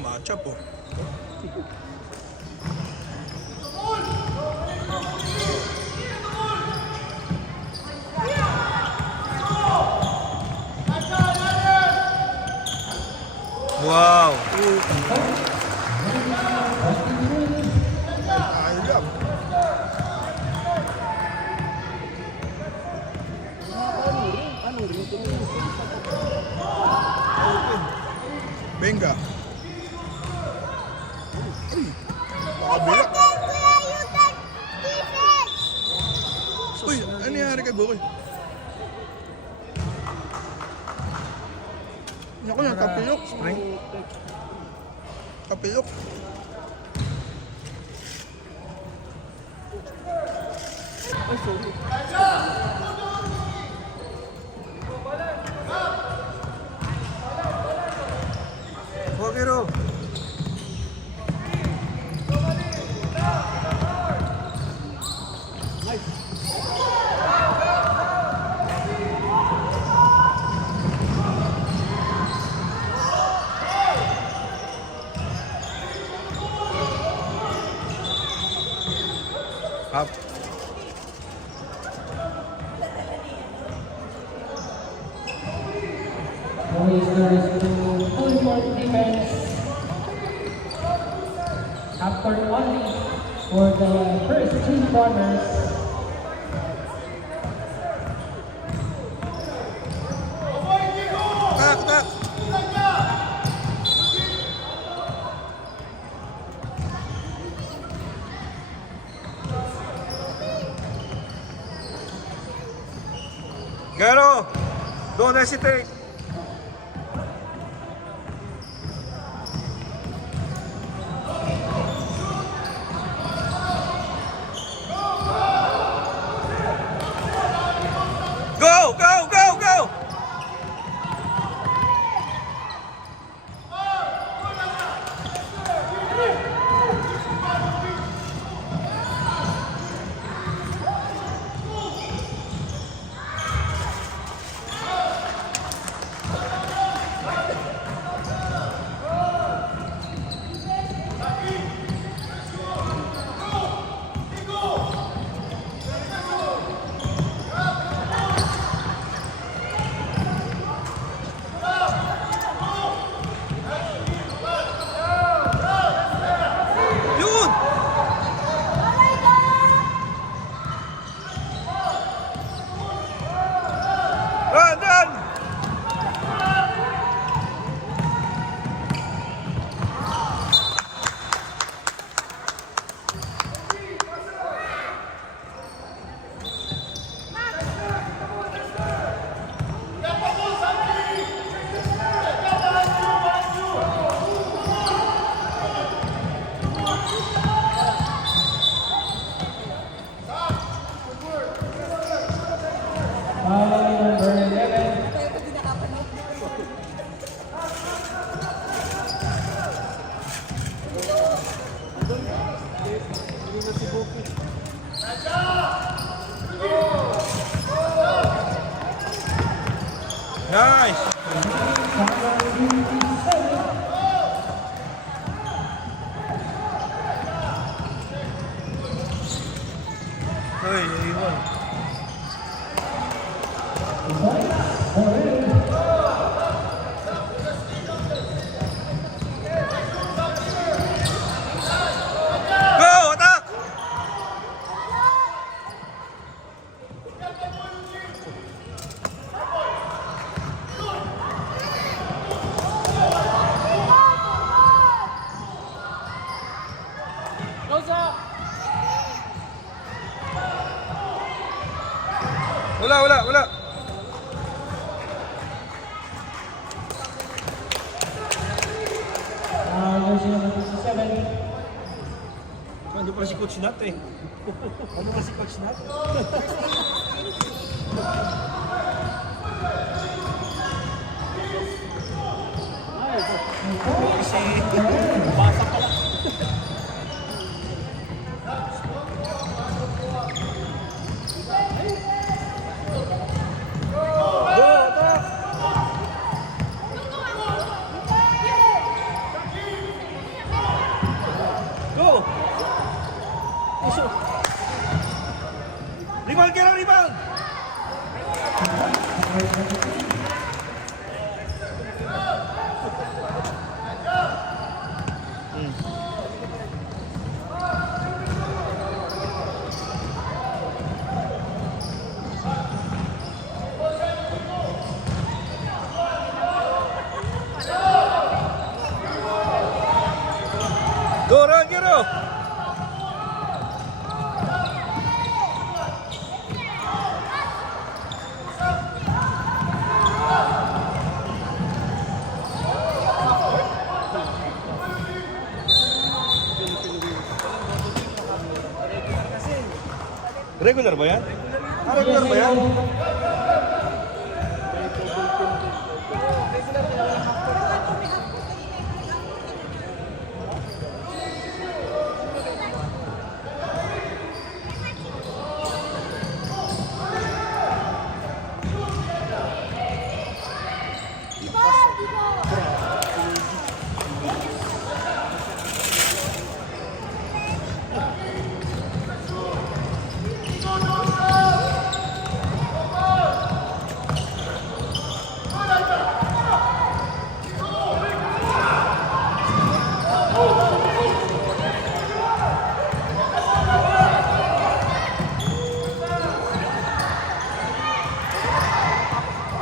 matchup po. Wow! Ayun. Benga. Uy, makabila. Uy, ano nangyari kay Bukoy? Naku yan, kapilok. Spring? Kapilok. Ay, sorry. Pogero. Up. Always goes to full court defense. Half court only for the first two corners. Tak, tak. Garo! Don't hesitate! Go! Go! Go! Go! Yun! Run! Run! Foul number 11. Nice! Uy, iwan. Go! Attack! Wala. Jersey number 57. Ano pa si Coach Nat eh? Ano pa si Coach Nat? Basa pala. Jero! Regular ba yan? Ah, regular ba yan?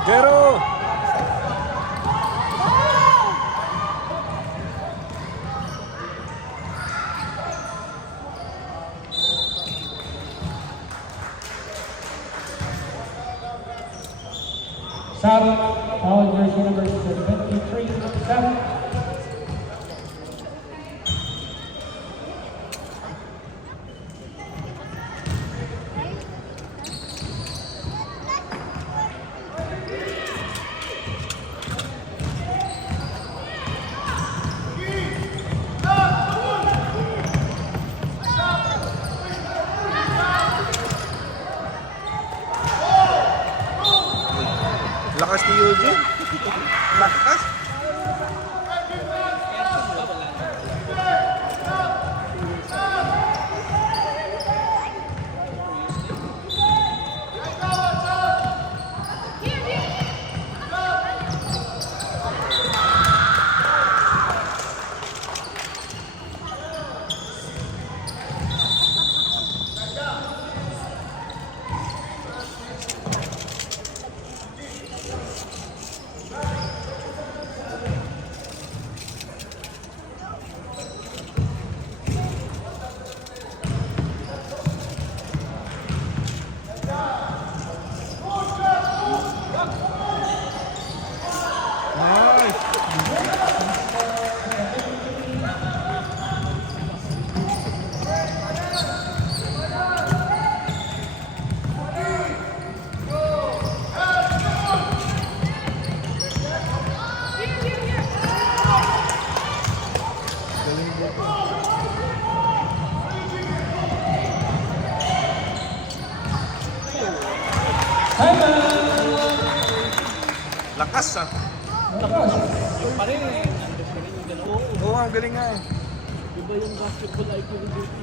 Jero! South, foul jersey number 73-7. Lakas ni Eugene. Lakas. Lakas ah. Pareho eh. Oo, ang galing nga eh. Iba yung basketball IQ ng JP.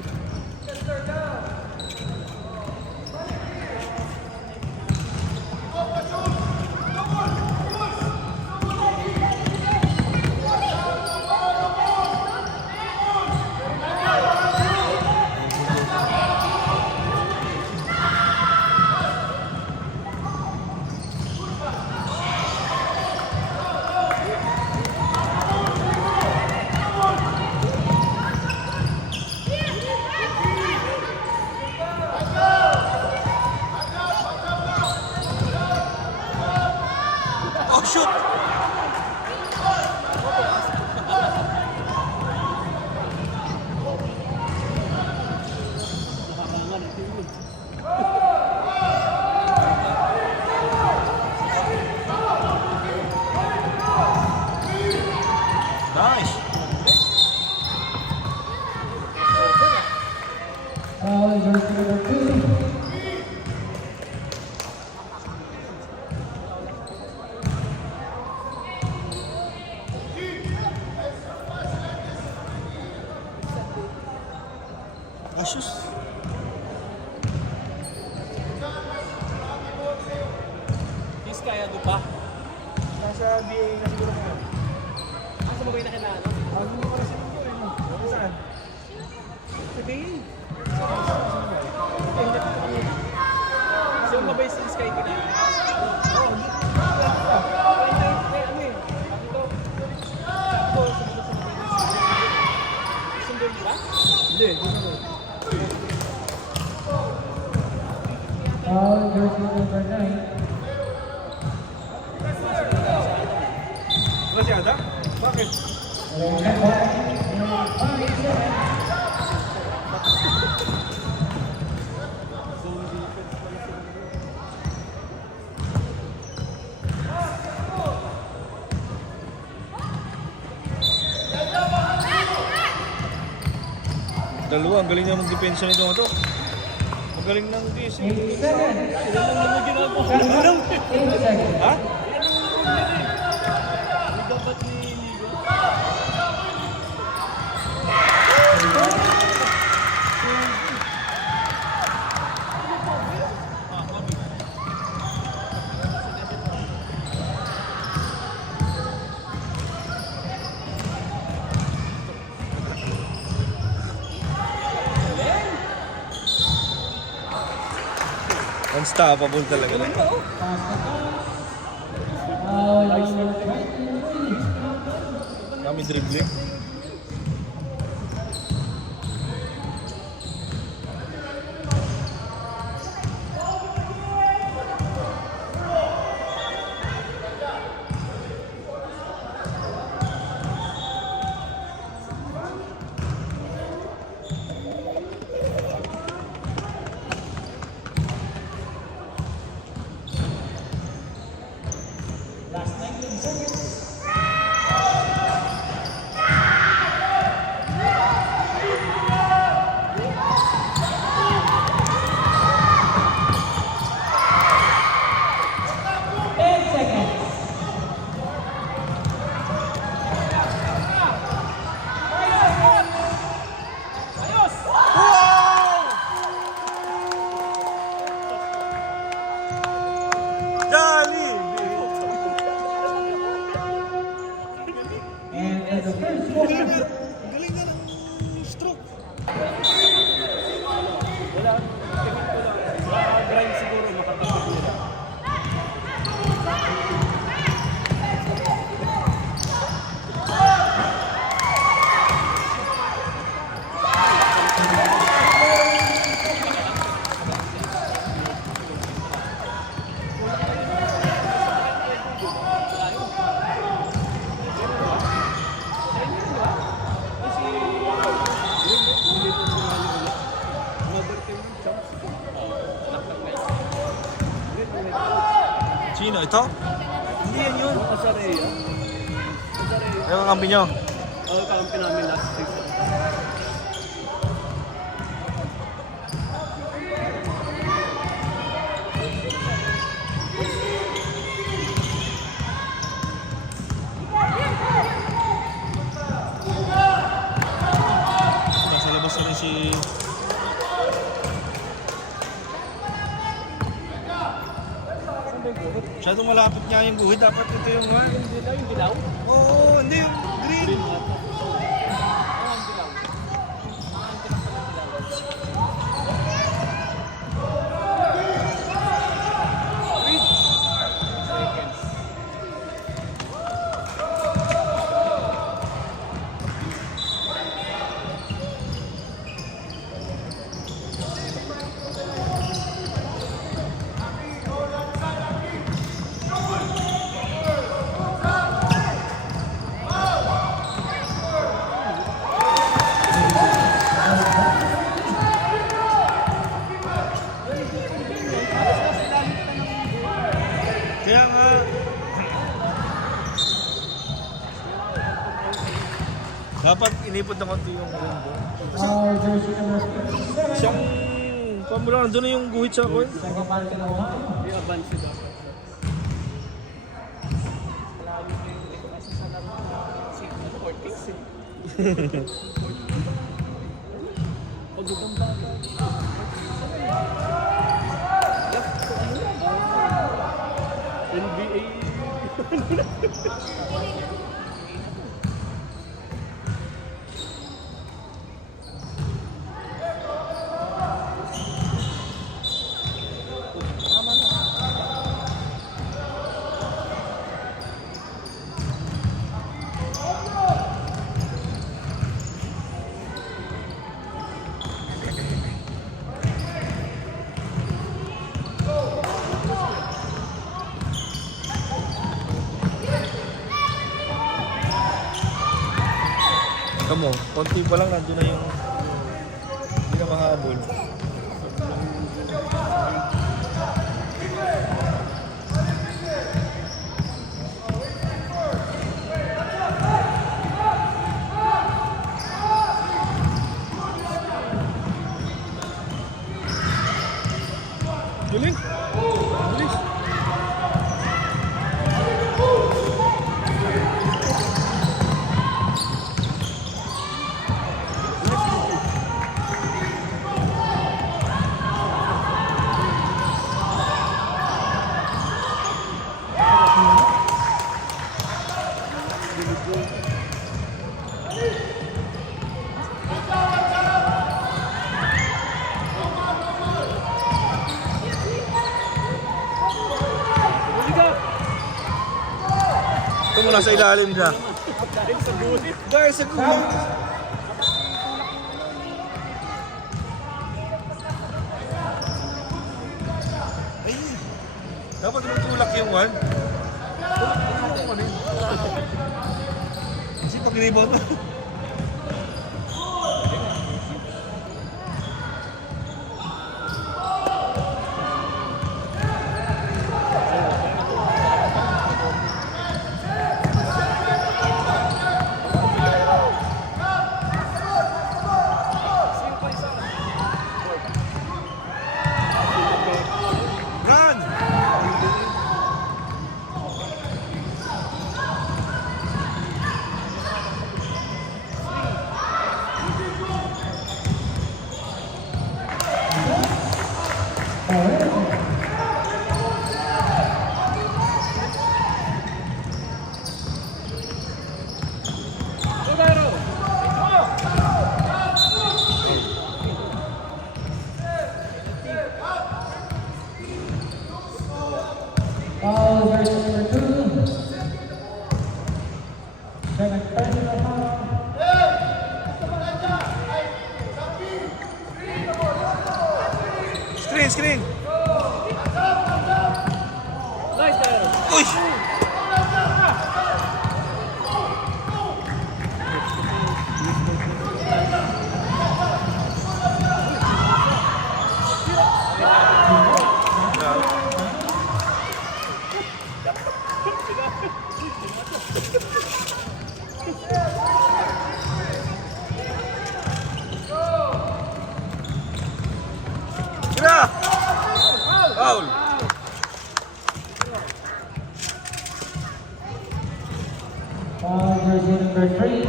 Oh, shoot! Nakakangan ang team yun. Nice! Foul jersey number 2. Asus. Please kaya doon ba? Nasa BA na siguro ngayon. Asa mo ba yung nakinano? Bago mo pala sa mundo eh. No? Saan? Sabihin. So, mabay sa Sky ko na. Oo, hindi. Ano eh? Bakit to? Sakto, sumunod sa mga sundo niya. Hindi, Foul, jersey number 9. Masyada? Bakit? Dalawa, ang galing na mag-depensa nito ito. Magaling ng dis. 8 seconds. 8 seconds. Ha? Dapat ni Ligo. Unstoppable talaga na. Foul, number 23. Kami dribbling. Last 19 seconds. Dali! And for the first quarter, Galing na ng stroke. Wala. Tingin ko lang. Grind siguro makatapos nila. Sino ito? Hindi yan yun. Kasarea. Ano ang kampi nyo? Kampi namin last season. Nasa labas na rin si... Masyadong malapit nga yung guhit. Dapat ito yung... Hindi na yung dilaw. Oo, hindi yung green. Green nga. Ang dilaw. Seconds. Kaya nga... Dapat inipot na konti yung rainbow. foul, jersey number 57. Siyang... Pamula, nandun na yung guhit sa coin. Second foul ka na one. I-advance sila. Malalim na yung ito kasi sa laro si Ortiz eh. Pag itong bata. NBA. Kamo, konti pa lang nandun na yung hindi na mahabol. Galing! Bilis! Ito muna sa ilalim niya. Dahil sa gulit. Dahil sa gulit. Ay, dapat tutulak yung one. Kasi pag rebound mo. Run! Foul versus number 2. Second personal foul. Screen, screen! Nice, Daryl. Uy! Tira! Foul! Foul versus number 3.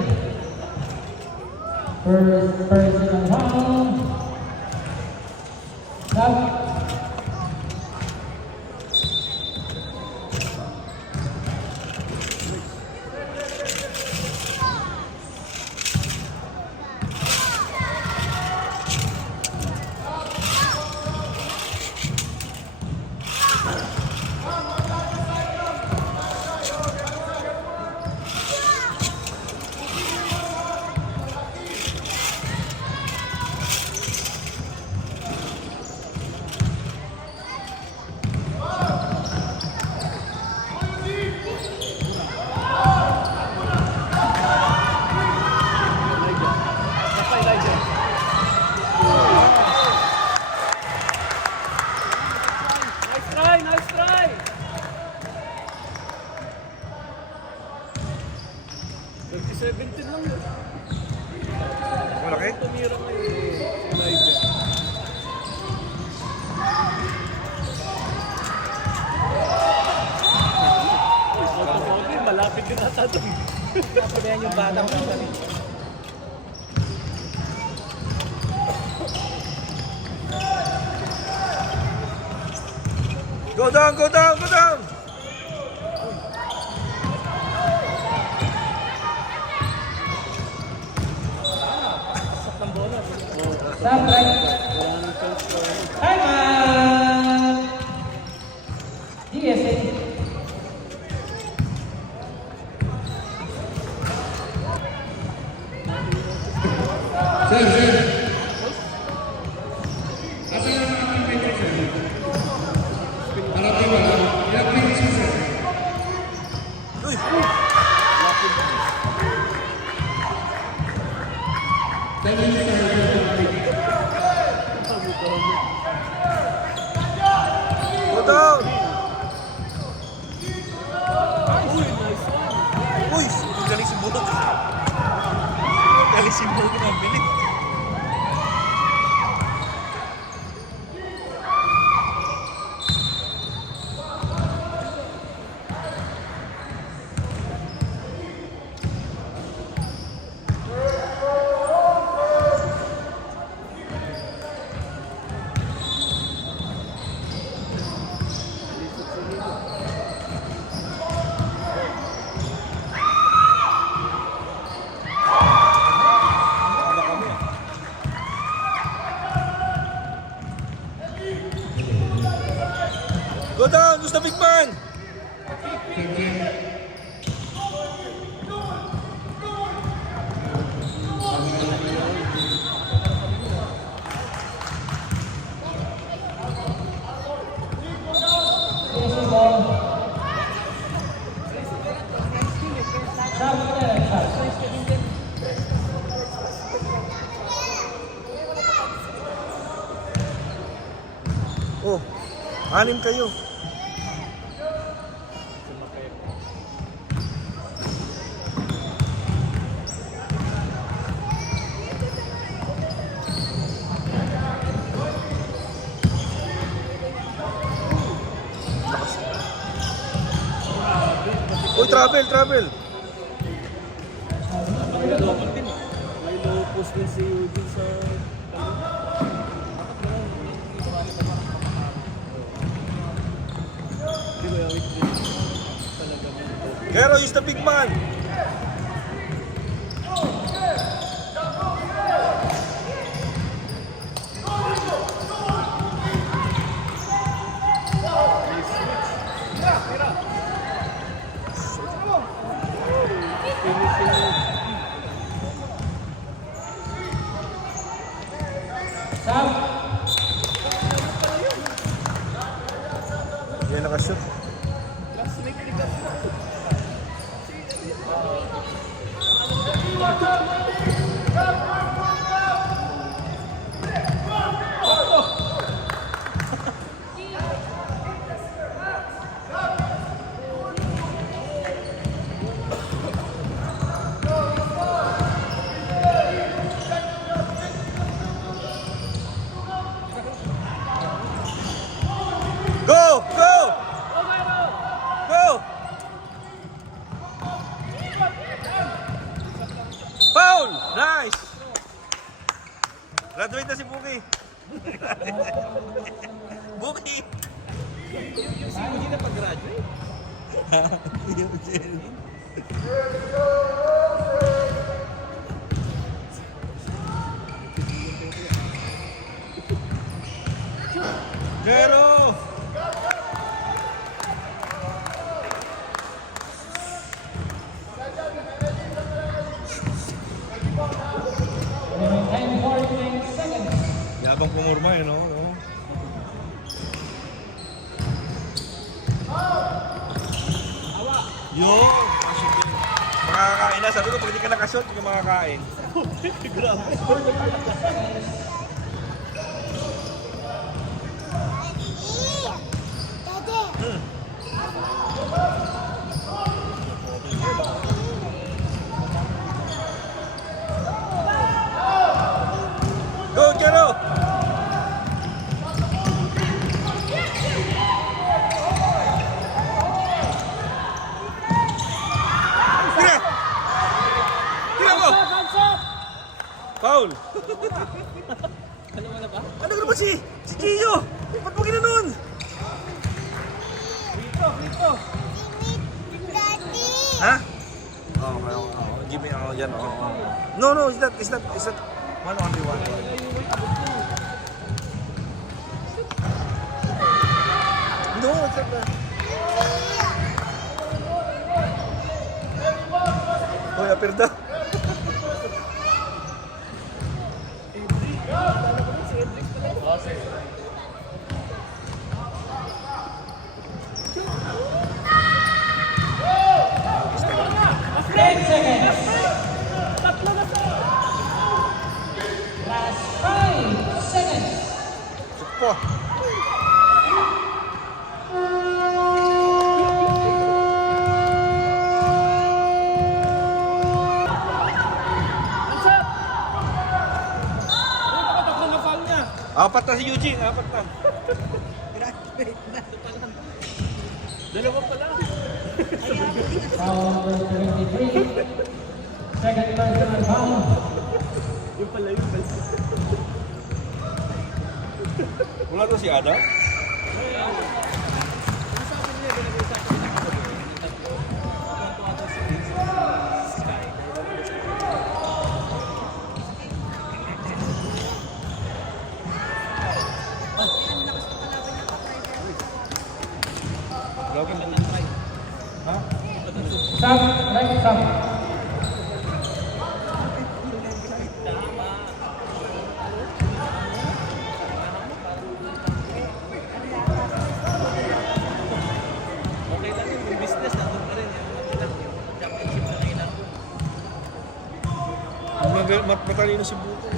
First personal foul. Stop. Basta Elijah. Nice try, nice try. 2017 lang yun. Malaki? Tumira nga eh, Elijah. Okay, malapit din ata doon. Napabayan yung batang naman. Go down, go down, go down! Stop right. Time out. DSA. Uy! Go down! Uy, nice one. Uy! Galing si Bulok. Galing si Bulok na bilis. Go down! Who's the big man? Finishing ball. Shot winner, shot. Oh, 6 kayo. Uy, travel! May low post din si Eugene sa Hindi ko yung weakness talaga mo. Kero is the big man. Stop. Yan nakashoot. Classmate ni Gab. Go! Foul! Nice! Graduate na si Buki. Buki! Yung si Eugene na pag-graduate. Kero! Remaining 10 14 seconds. Yabang pumurma yun, no? Yo! Makakakain na. Sabi ko, pag hindi ka nakashot, hindi ka makakain. Grabe. Go, Kero! Tira! Tira mo! Foul! Ano mo na ba? Ano ka naman si Gio? Ba't mo ginanon? Dito. Ha? Oh, give me yan. No, it's not one only one. No, it's not that. Hoy, aperda. po. Tatlo na foul niya. Apat na si Eugene, apat na. Dalawa pa lang. Foul number 73. Second personal foul. Yung pala, yung pala. Wala to si Ada? Grabe na try. Ha? Sub, right sub. Okay lang yun, yung business nandun pa rin. Yung championship na lang inandun. Matalino si Buto.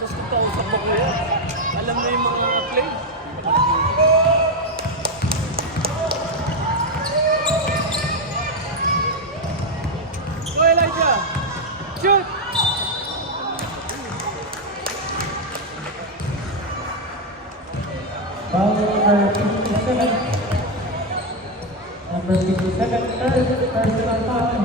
Tapos kung kausap ako yun, alam na yung mga play. Go Elijah! Shoot! Foul number 57. Number 57, third personal foul.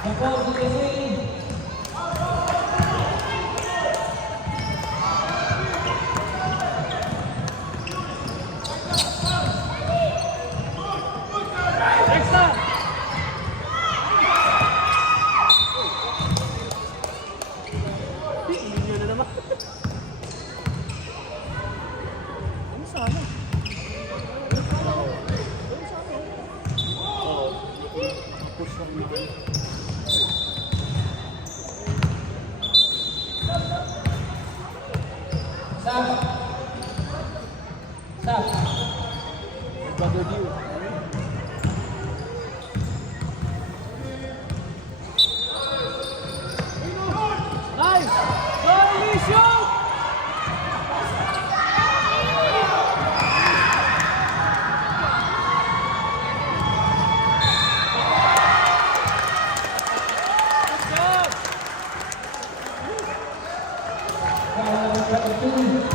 The ball is in. Inyo na naman. Ano sana? Sub. Sub. Brother Dew. Nice! Charlie, shoot! Good job! Foul number 17.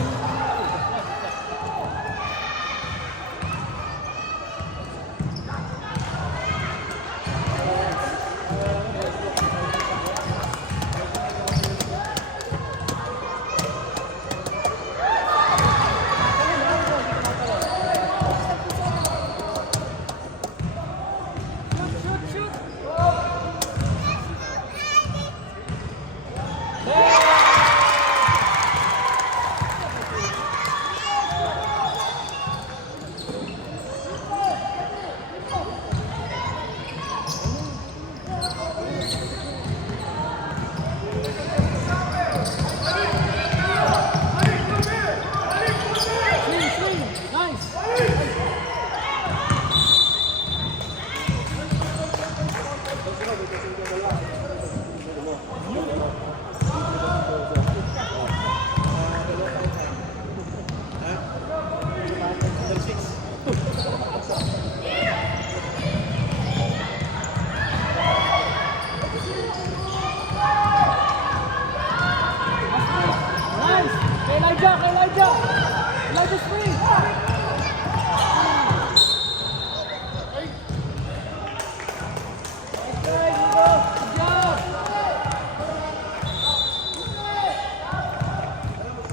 Elijah's free!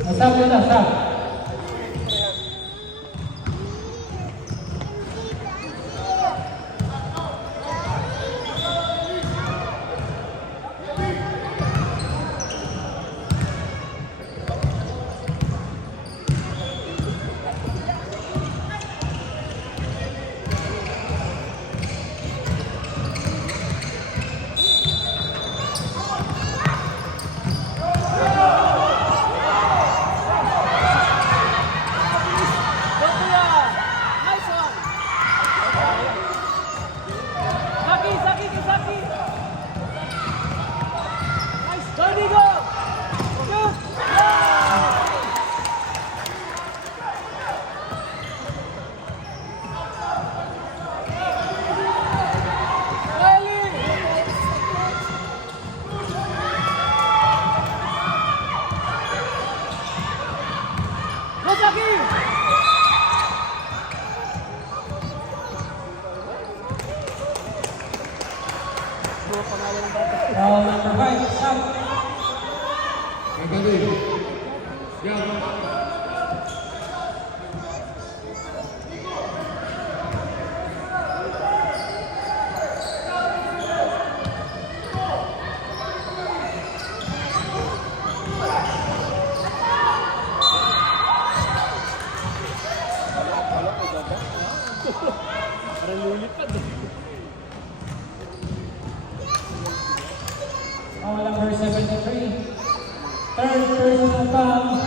Nasab yun, nasab. Nice one! Zaki! Nice! Johnny, go! Shoot! Riley! Go, Zaki! Foul number 5, sub. Parang lulipad. Foul number 73. Third personal foul.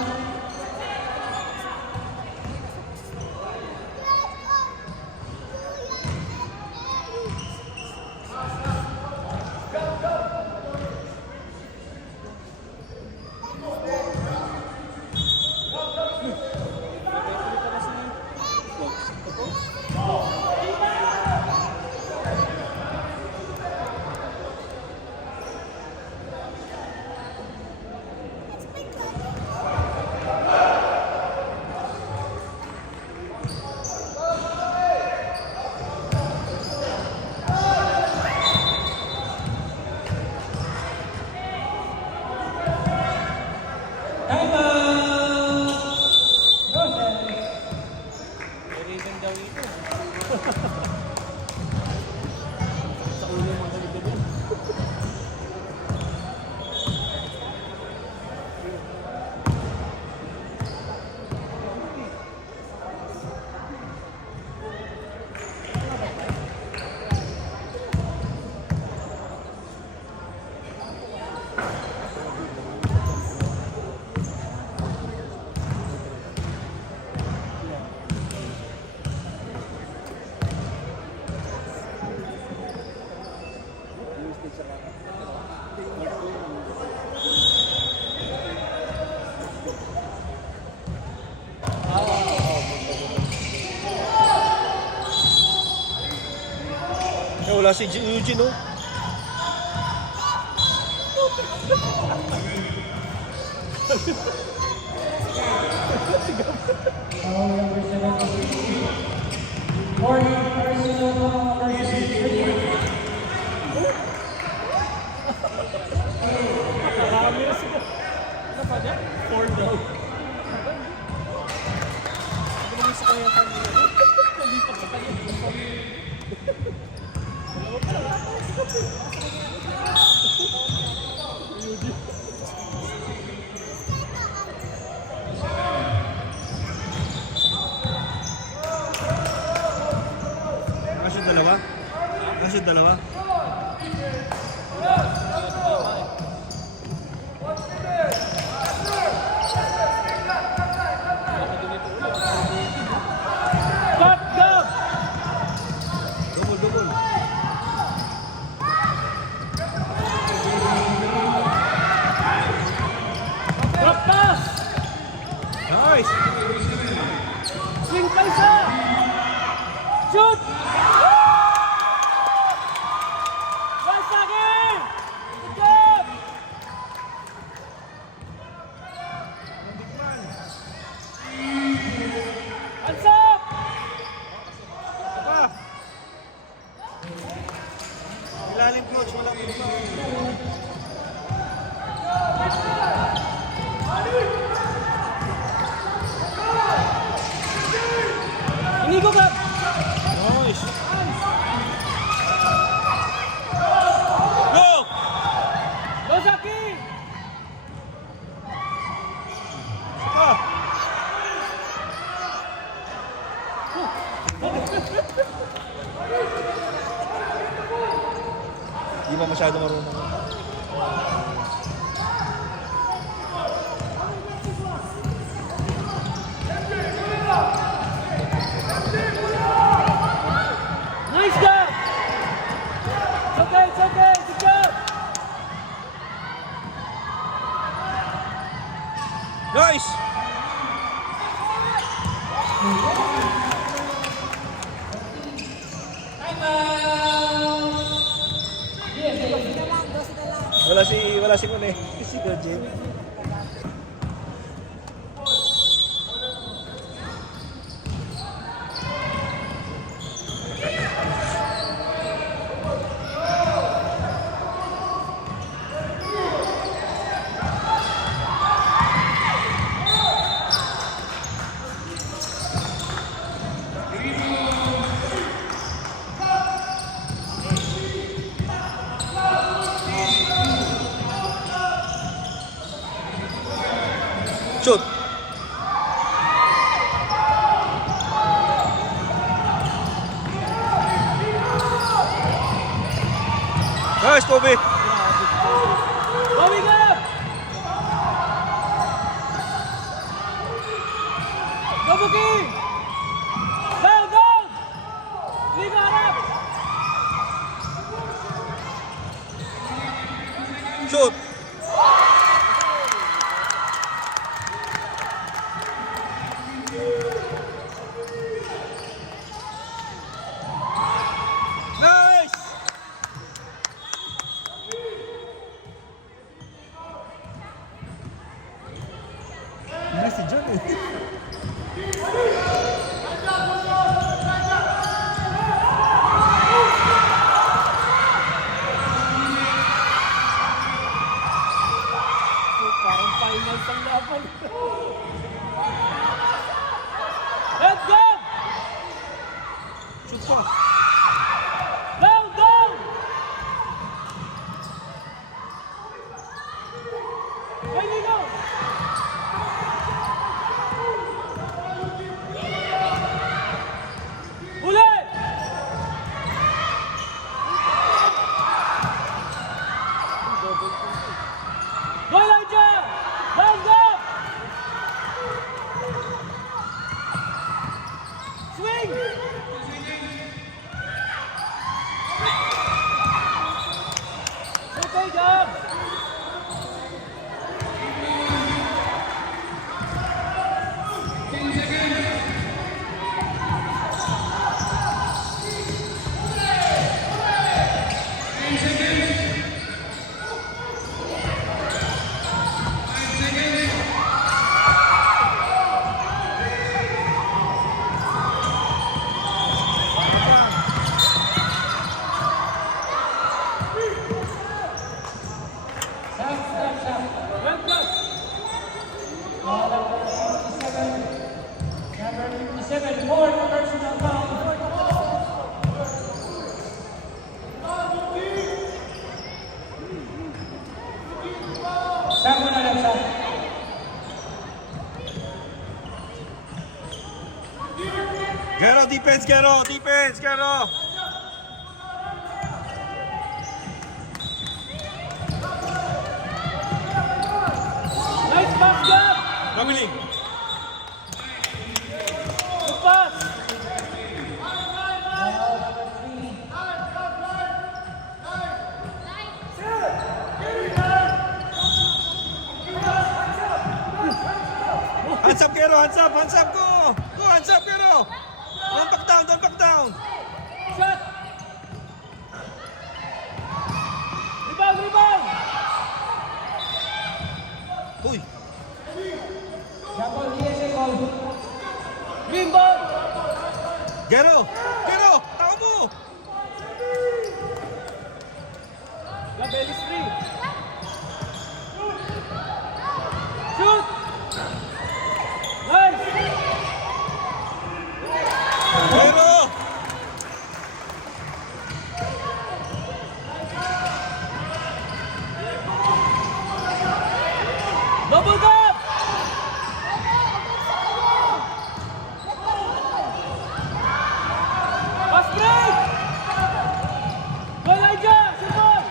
Timeout! Rosel. Raven daw ito. Sa ulo yung mga gabi-gabi. Wala si Eugene, no? Foul number 73. Fourth personal foul number 63. Camera sila. Ano pa dyan? 4 daw. Ano sa kanya kanina? Nalipat sa kanya. Kasi dalawa? Kasi dalawa? Cut, Gab! Double. Drop pass! Nice! Swing pa isa! Shoot! masyado marunong. Nice job! It's okay, it's okay. Good job! Nice! Wala si Kone. Si Gojin. Shoot! Nice, Kobe! Bobby, go! Go, Buki! Down, down! Liga harap! Shoot! Nice! Hindi si John eh. Parang final ang laban. Let's go! Shoot pa! Down, down! Hey, Nico! Ulit! Go, Elijah! Down, down! Swing! Okay, job! Well done! Number 57, fourth personal foul. Samuel Alamsa. Gero, defense, Gero! Defense, Gero! Nice pass, job! Family! Good pass! Hands up, Gero! Hands up! Hands up! Go! Go! Hands up, Gero! Don't back down! Don't back down! Shot! Rebound, rebound! Uy! Japon DSA goal. Green ball! Gero! Gero! Tao mo! Label is free. Shoot! Nice! Gero! Double tap! Pass break! Go, Elijah! Simon!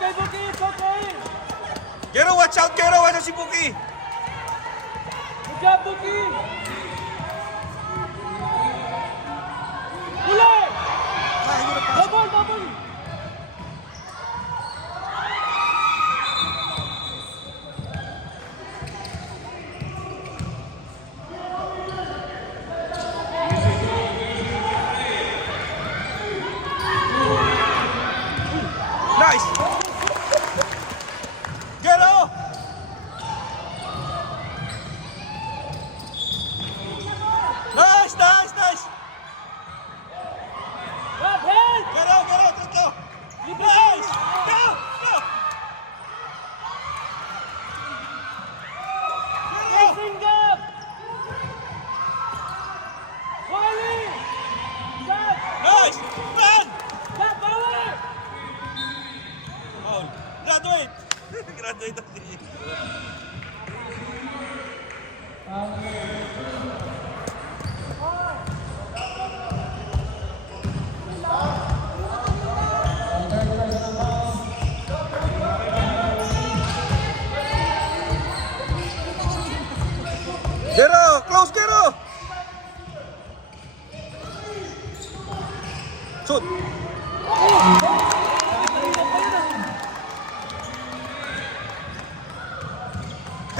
Okay, Buki, it's okay. Gero, watch out, Gero. Watch out si Buki. Good job, Buki. Huli! Double, double. Nice. Gero. Nice, nice, nice. Grab hand. Gero, Gero, dito. Nice. Go, go. Racing gap. Wiley. Set. Nice. Run. Set, power. Foul. Graduate. Graduate ang team. Gero, close Gero. Shoot.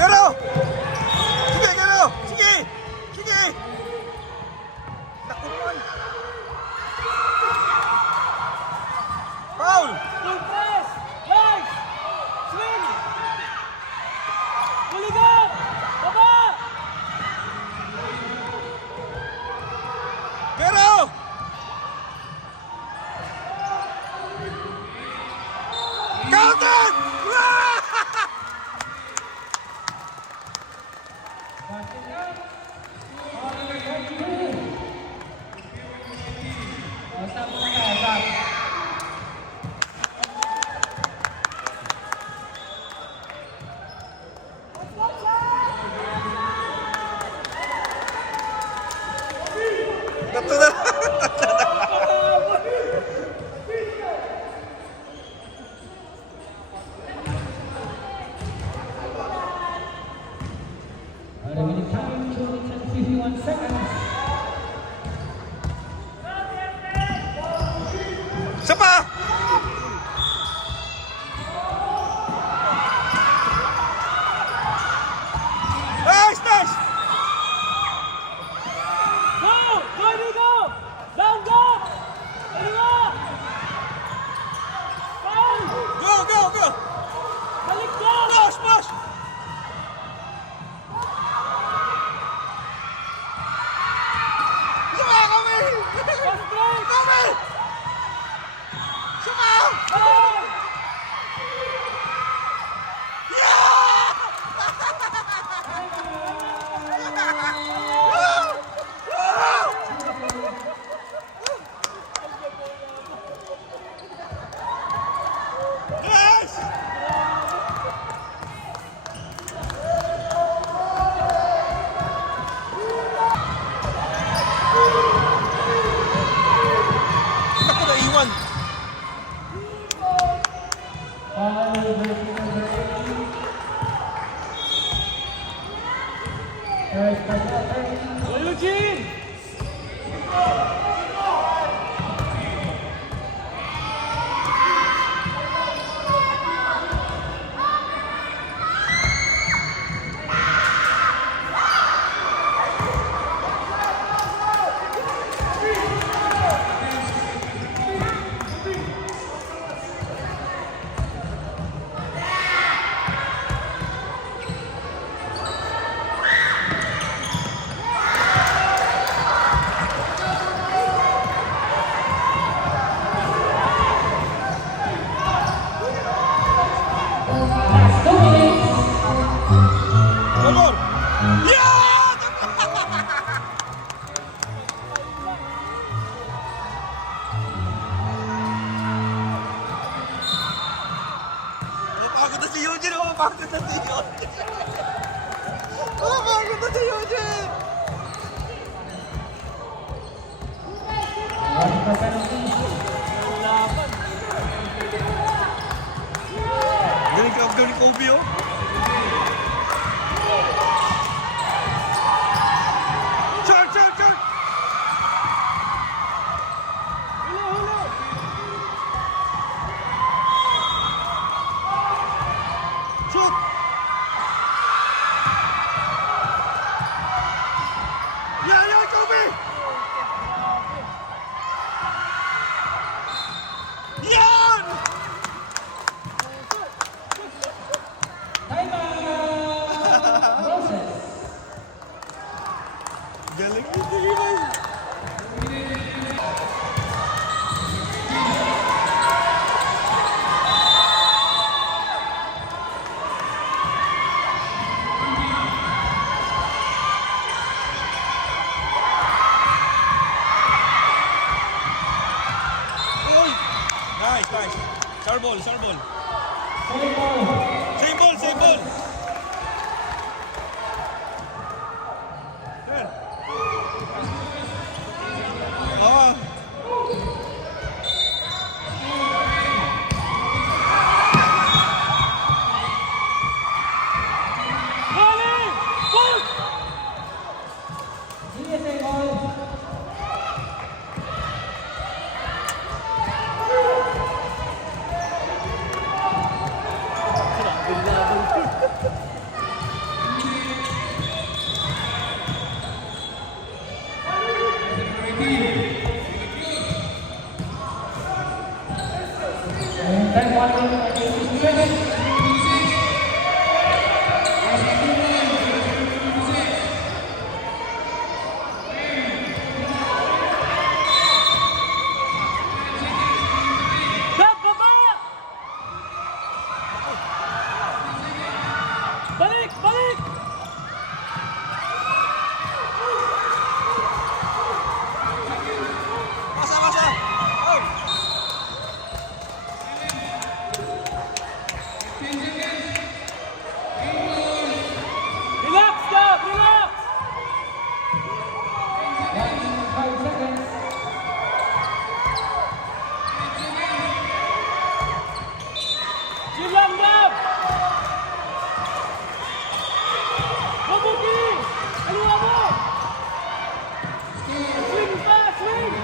Gero. Sige Gero. Sige. Sige. Naku man. Foul. Full press. Nice. Swing. Huligan. Baba. Gero. Counter. Stop muna, stop. Tatlo na. Remaining time, 2 minutes and 51 seconds. Isa pa. Nice, nice. Go. Wiley, go. Down, go. Dalawa. Foul. Go, go, go. Balik ka. Push, push. Sama kami. Fast break. Kami. Sama. Foul. Yes. Naku, naiwan. Go, Eugene. Last 2 minutes. One more. Yeah! Napagod na si Eugene. Napagod na si Eugene. Napagod na si Eugene. One for penalty. Laban. Sigaw ni Kobe, oh. Short, short, short! Shoot! Yeah, yeah, Kobe! Yan! Timeout! Moses. Galing ito yun. Oy! Nice, nice. Serve ball, serve ball. Save ball. Save ball, save ball. Turn. Ah. GSA ball. And time watching at 82 seconds. Balik! Balik! Masa, masa. Oh. Relax, Gab! Relax! 5 seconds. Chill lang, Gab! Mabuti! Aluha mo! Swing pa! Swing!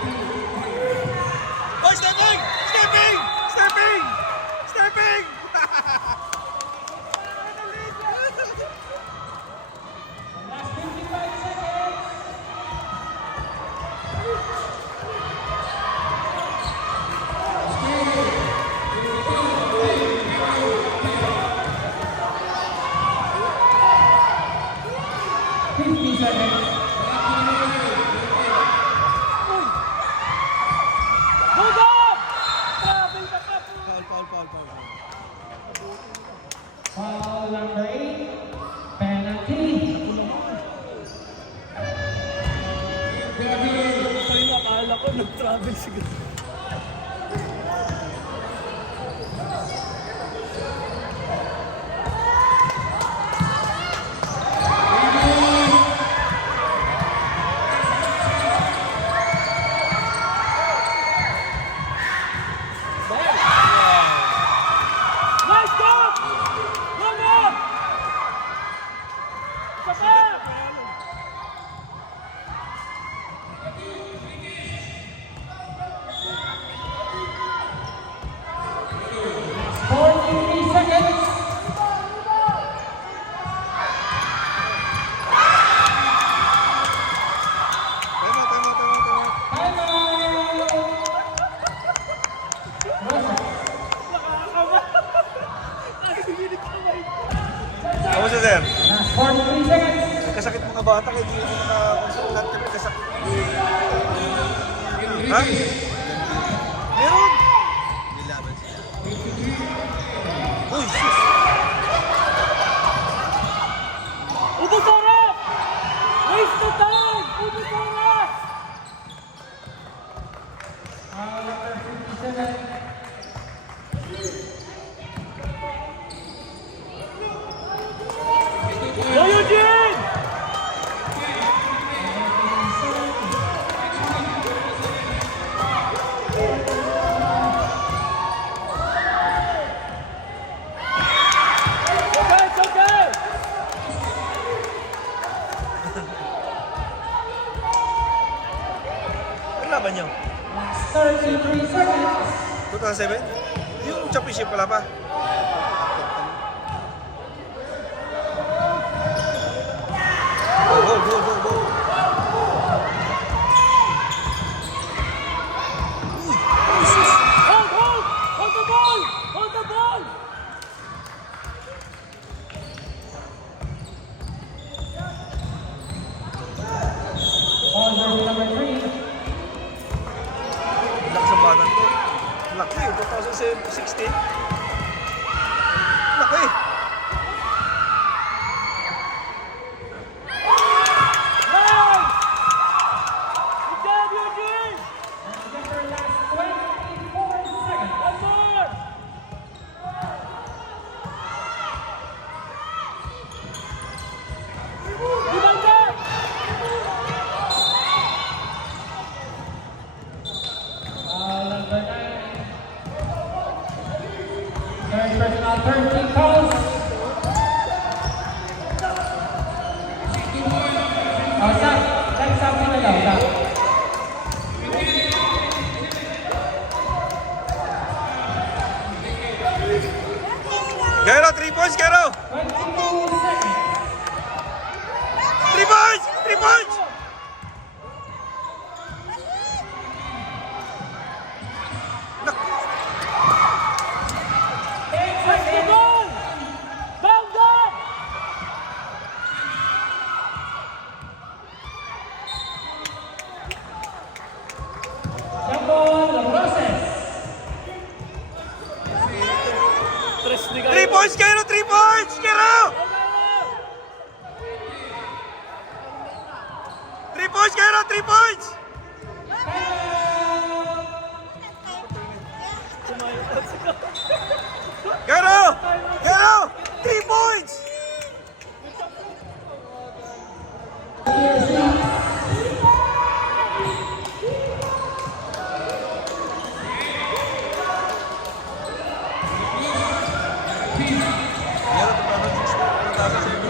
Oh, stepping! Stepping! Stepping! Stepping! Last 55 seconds. Fifty seconds. Go, Gab! Travel ka pa po! Foul, foul, foul, foul. Foul number 8. Penalty. Ay, akala ko nag-travel siguro. Nice job! Go, Gab! Isa pa! 43 seconds. Tama, tama, tama, tama. Timeout. Moses. Ako siya, sir. Last 43 seconds. Kasakit mga bata kaya hindi mo nakakonsulat ka kasakit. Ha? Meron? Uy, sus! Ubus oras! Waste of time! Ubus oras! Foul number 57. Go, Eugene! 2007? Yung championship pala pa. Go, go, go, go. Hold, hold! Hold the ball! Hold the ball! On jersey number 3. Laki sa batang to. Laki, 2016. Laki. Nice! Good job, Eugene! And again for last 24 seconds. One more! Rebound back! Number 9. Third personal, third team calls. Stop. Let's stop nila daw. Stop. Gero, 3 points, Gero. 22 seconds. 3 points! 3 points! Press the ball! Bound up! Jump ball, the process. 3 points, Gero! 3 points, Gero! 3 points, Gero! 3 points! Gero! Gero! 3 points! Gero, 2016, 2007.